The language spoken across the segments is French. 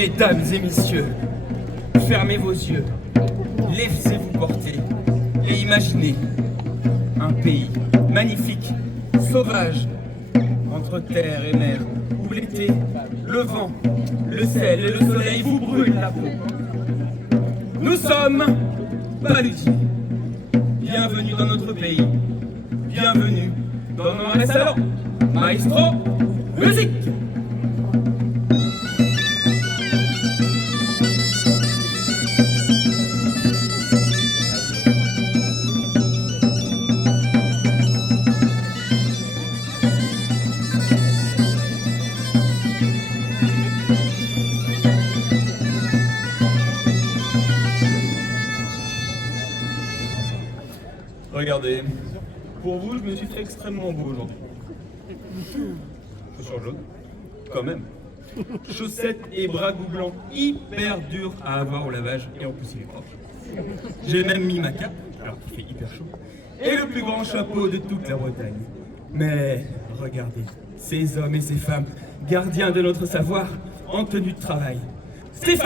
Mesdames et messieurs, fermez vos yeux, laissez-vous porter et imaginez un pays magnifique, sauvage, entre terre et mer, où l'été, le vent, le sel et le soleil vous brûlent la peau. Nous sommes paludistes. Bienvenue dans notre pays. Bienvenue dans nos restaurants. Maestro, musique! Regardez, pour vous, je me suis fait extrêmement beau aujourd'hui. Chaussures jaunes, quand même. Chaussettes et bras blancs, hyper durs à avoir au lavage, et en plus il est propre. J'ai même mis ma cape, alors qu'il fait hyper chaud, et le plus grand chapeau de toute la Bretagne. Mais regardez, ces hommes et ces femmes, gardiens de notre savoir, en tenue de travail. Ces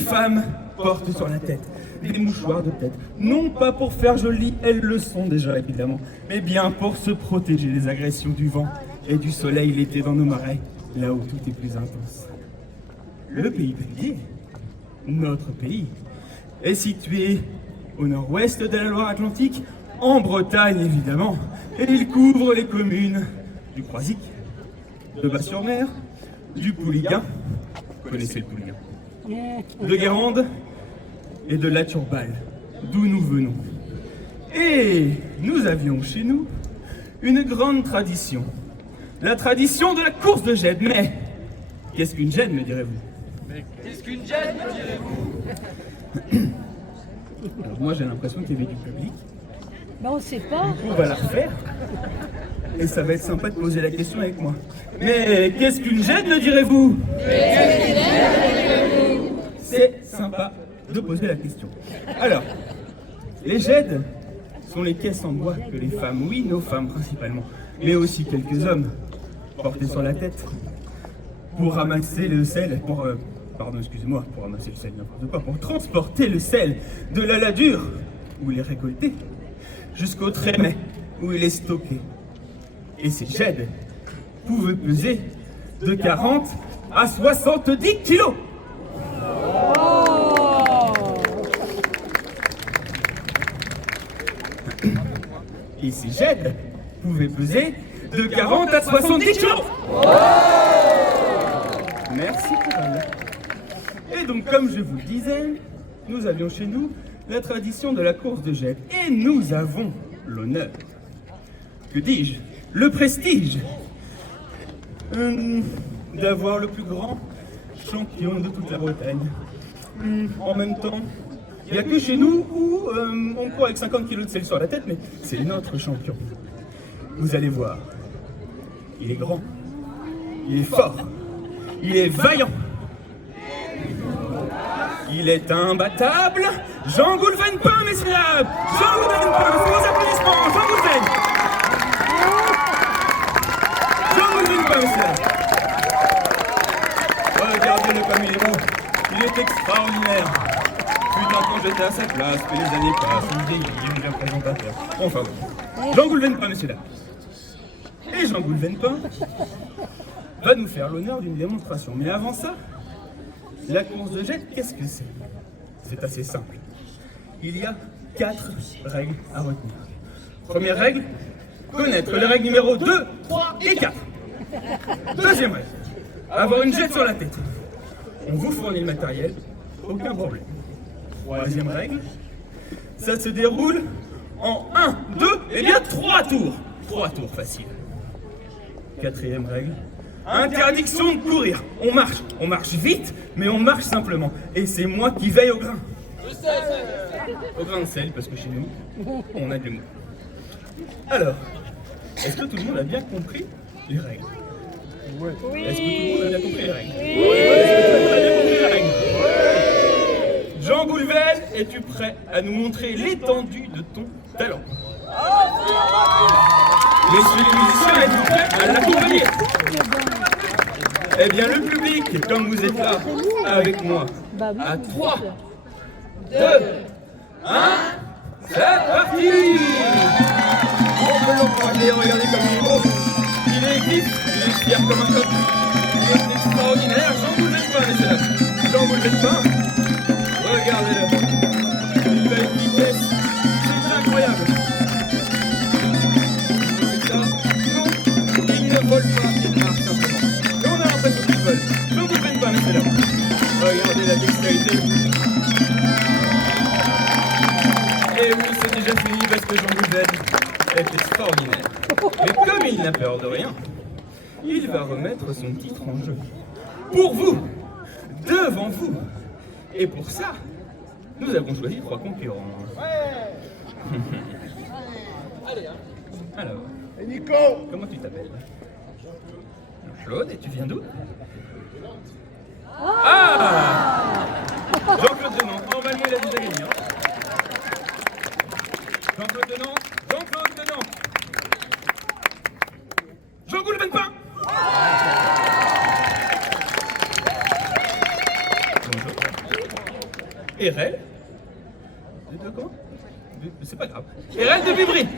femmes portent sur la tête des mouchoirs de tête, non pas pour faire joli, elles le sont déjà évidemment, mais bien pour se protéger des agressions du vent et du soleil l'été dans nos marais, là où tout est plus intense. Le pays Bélier, notre pays, est situé au nord-ouest de la Loire-Atlantique, en Bretagne évidemment, et il couvre les communes du Croisic, de Bas-sur-Mer, du Pouliguen, vous connaissez le Pouliguen, de Guérande, et de la Turballe, d'où nous venons. Et nous avions chez nous une grande tradition, la tradition de la course de gêne. Mais qu'est-ce qu'une gêne, me direz-vous? Qu'est-ce qu'une gêne, me direz-vous? Alors moi j'ai l'impression qu'il y avait du public. Ben on sait pas. On va la refaire. Et ça va être sympa de poser la question avec moi. Mais qu'est-ce qu'une gêne, me direz-vous? C'est sympa de poser la question. Alors, les gèdes sont les caisses en bois que les femmes, oui, nos femmes principalement, mais aussi quelques hommes, portaient sur la tête pour ramasser le sel, pour ramasser le sel, n'importe quoi, pour transporter le sel de la ladure, où il est récolté, jusqu'au trémet, où il est stocké. Et ces gèdes pouvaient peser de 40 à 70 kilos. Et ces gèdes pouvaient peser de 40 à 70 kilos. Merci pour elle. Et donc, comme je vous le disais, nous avions chez nous la tradition de la course de gèdes. Et nous avons l'honneur, que dis-je, le prestige d'avoir le plus grand champion de toute la Bretagne. En même temps, il n'y a que chez nous où on court avec 50 kilos de sel sur la tête, mais c'est notre champion. Vous allez voir, il est grand, il est fort, il est vaillant, il est imbattable. Jean Goulvenpin, messieurs! Jean Goulvenpin, vos applaudissements, Jean Goulven! Jean Goulvenpin, messieurs! Regardez-le comme il est beau, il est extraordinaire. Putain, quand j'étais à sa place, que les années passent, il vieillit, il devient présentateur. Enfin bon. Jean Goulvenpin, messieurs dames. Et Jean Goulvenpin va nous faire l'honneur d'une démonstration. Mais avant ça, la course de jet, qu'est-ce que c'est? C'est assez simple. Il y a 4 règles à retenir. Première règle, connaître les règles numéro 2, 3 et 4. Deuxième règle, avoir une jette sur la tête. On vous fournit le matériel, aucun problème. Troisième règle, ça se déroule en 1, 2 et bien 3 tours. 3 tours faciles. Quatrième règle, interdiction de courir. On marche vite, mais on marche simplement. Et c'est moi qui veille au grain. Au grain de sel, parce que chez nous, on a de l'humour. Alors, est-ce que tout le monde a bien compris les règles? Oui. Est-ce que tout le monde a bien compris les règles? Oui. Est-ce que tout le monde a bien compris les règles? Oui. Jean Goulven, es-tu prêt à nous montrer l'étendue de ton talent? Messieurs les musiciens, êtes-vous prêts à l'accompagner? Eh bien, le public, comme vous êtes là, avec moi, Bah oui. à 3, 2, 1, c'est parti! On peut l'encourager, regardez comme il est beau. Il est vif, il est fier comme un coq. Il est extraordinaire. J'en vous laisse pas, messieurs dames. J'en vous laisse pas. Regardez-le. Il va à une vitesse. C'est incroyable. Ça, non, il ne vole pas, il marche simplement. Et on a l'impression qu'il vole. J'en vous laisse pas, messieurs dames. Regardez la dextérité. Et oui, c'est déjà fini parce que Jean Goulven est extraordinaire. Mais comme il n'a peur de rien, il va remettre son titre en jeu. Pour vous, devant vous. Et pour ça, nous avons choisi 3 concurrents. Alors, Nico, comment tu t'appelles? Claude, et tu viens d'où? Ah, Jean-Claude Denon. Normalement, il a déjà gagné. Hein. Jean-Claude Denon. Jean-Claude Denon. Jean Goulven pas. Bonjour. Erel. De comment? C'est pas grave. Erel de Vibry.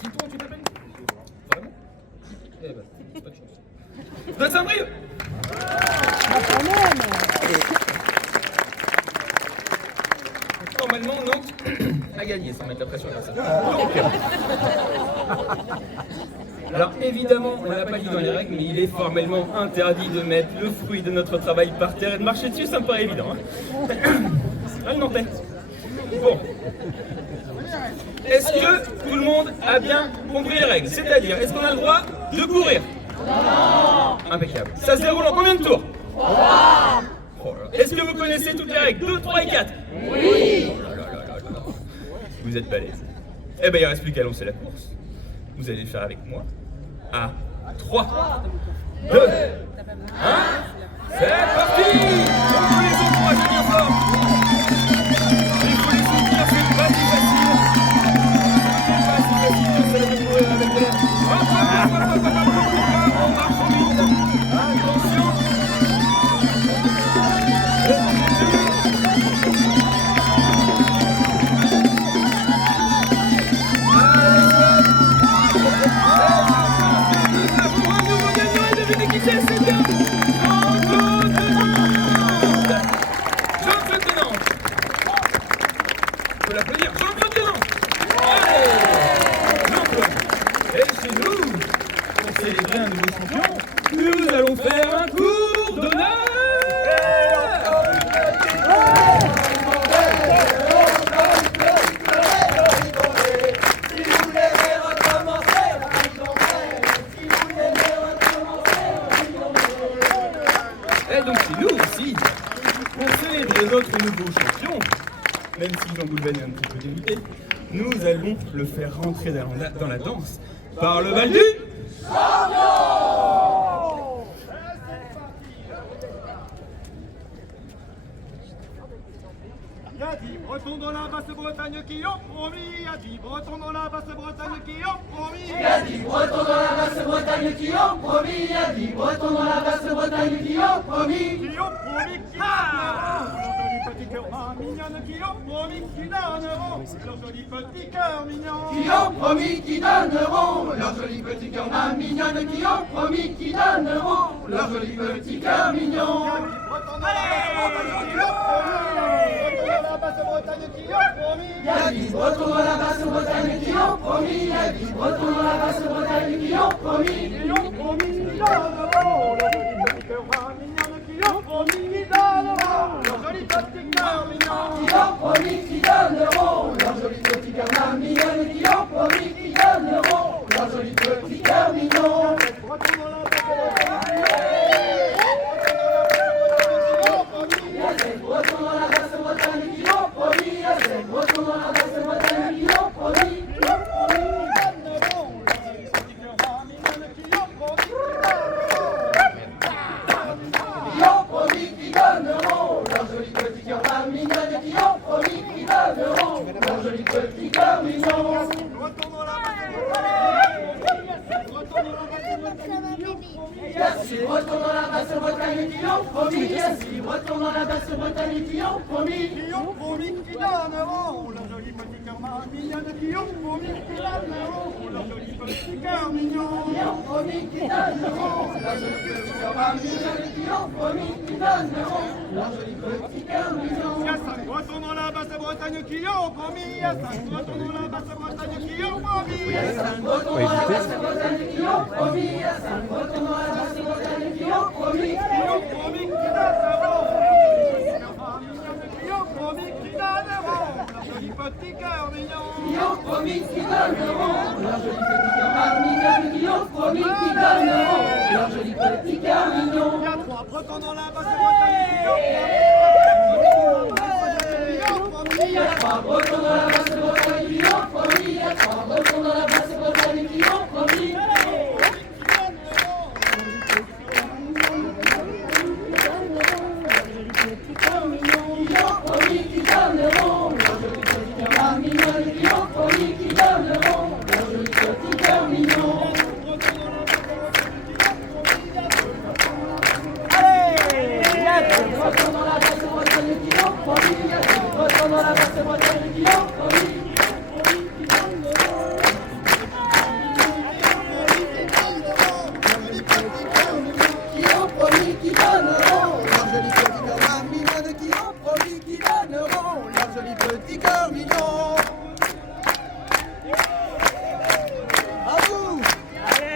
Dis-toi, tu t'appelles? Vraiment? Eh ben, pas de chance. De Saint-Brieuc. Quand même. Normalement, Nantes a gagné sans mettre la pression comme ça. Alors évidemment, on l'a pas dit dans les règles, mais il est formellement interdit de mettre le fruit de notre travail par terre et de marcher dessus, ça me paraît évident. Hein. Ah, le Nantais. Bon. Est-ce que tout le monde a bien compris les règles? C'est-à-dire, est-ce qu'on a le droit de courir? Non. Impeccable. Ça se déroule en combien de tours? 3. Est-ce que vous connaissez toutes les règles? 2, 3 et 4? Oui. Vous êtes balèze. Eh ben il ne reste plus qu'à lancer la course. Vous allez le faire avec moi. À 3, 2, 1, c'est parti! On peut les encourager bien fort. Il faut les soutenir, c'est pas si facile. C'est pas si facile de se courir avec l'air. On marche vite. Attention. Nous allons faire un cours d'honneur. Et donc c'est nous aussi, pour célébrer notre nouveau champion, même si Jean Goulven est un petit peu dégoûté, nous allons le faire rentrer dans la danse par le bal du y a 10 Bretons dans la Basse-Bretagne qui ont promis. Y a 10 Bretons dans la Basse-Bretagne qui ont promis. Y a 10 Bretons dans la Basse-Bretagne qui ont promis. Y a 10 Bretons dans la Basse-Bretagne qui ont promis. Qui ont promis qui donneront leurs jolis petits cœurs mignonnes. Qui ont promis qui donneront leurs jolis petits cœurs mignons. Qui ont promis qui donneront leurs jolis petits cœurs mignonnes. Qui ont promis qui donneront leurs jolis petits cœurs mignons. Y a 10 Bretons dans la Basse-Bretagne qui ont promis. Y a 10 Bretons dans la Basse-Bretagne qui ont promis. Y a 10 Bretons dans la Basse-Bretagne qui ont promis. Qui ont promis qui donneront leurs jolis petits cœurs mignonnes. Qui ont promis qui donneront leurs jolis petits cœurs mignons. Qui ont promis qui donneront leurs jolis petits cœurs mignonnes. Qui ont promis qui donneront leurs jolis petits cœurs mignons. Y a 7 Bretons dans la Basse-Bretagne qui ont promis. Y a 7 Bretons dans la Basse-Bretagne qui ont promis. Qui ont promis qui donneront leurs jolis petits cœurs mignonnes. Qui ont promis Qui ont promis qui donneront leurs jolis petits cœurs mignonnes. Qui ont promis qui donneront leurs jolis petits cœurs mignons. Bretons dans la Basse-Bretagne Basse-Bretagne qui ont promis. Qui ont promis qui donneront leur joli petit cœur mignonne. Qui ont promis qui donneront leur joli petit cœur mignon. Qui ont promis qui donneront leur joli petit cœur mignonne. Qui ont promis qui donneront leur joli petit cœur mignon. Il y a 5 Bretons dans la Basse-Bretagne qui ont promis. Il y a 5 Bretons dans la Basse-Bretagne qui ont promis. Il y a 5 Bretons dans la Basse-Bretagne qui ont promis. Il y a 5 Bretons dans la Basse-Bretagne qui ont promis. Qui ont promis qui donneront qui ont promis qui donneront leur joli petit cœur mignon. Qui ont promis qui donneront leur joli petit cœur mignon. Qui ont promis qui donneront leur joli petit cœur mignon. Il y a 3 Bretons dans la Basse-Bretagne qui ont promis. Il y a 3 Bretons dans la Basse-Bretagne qui ont promis. Il y a 3 Bretons dans la Basse-Bretagne qui ont promis. Qui ont promis qui donneront leur joli petit cœur mignon. Qui ont promis qui donneront leur joli petit cœur mignon. Il y a 2 Bretons dans la Basse-Bretagne qui ont promis. Il y a 2 Bretons dans la Basse-Bretagne qui ont promis. Qui ont promis qui donneront leur joli petit cœur mignon. Qui ont promis qui donneront leur joli petit cœur mignon. À vous. Il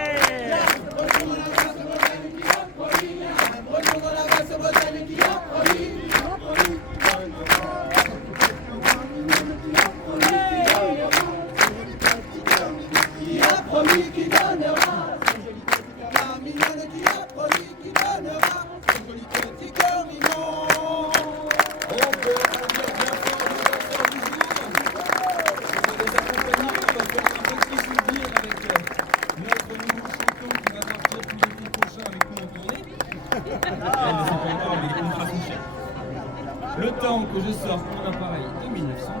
y a 2 Bretons dans la Basse-Bretagne qui ont promis. Il y a 2 Bretons dans la Basse-Bretagne qui ont promis. Qui a promis qui donnera son joli petit cœur mignon. Qui a promis qui donnera son joli petit cœur mignon. On peut applaudir bien fort le danseur du jour. Pour les accompagner, on va faire un petit souvenir avec notre nouveau champion qui va partir tout l'été prochain avec nous en tournée. Mais c'est pas encore, les contrats sont chers. Le temps que je sorte mon appareil de 1900.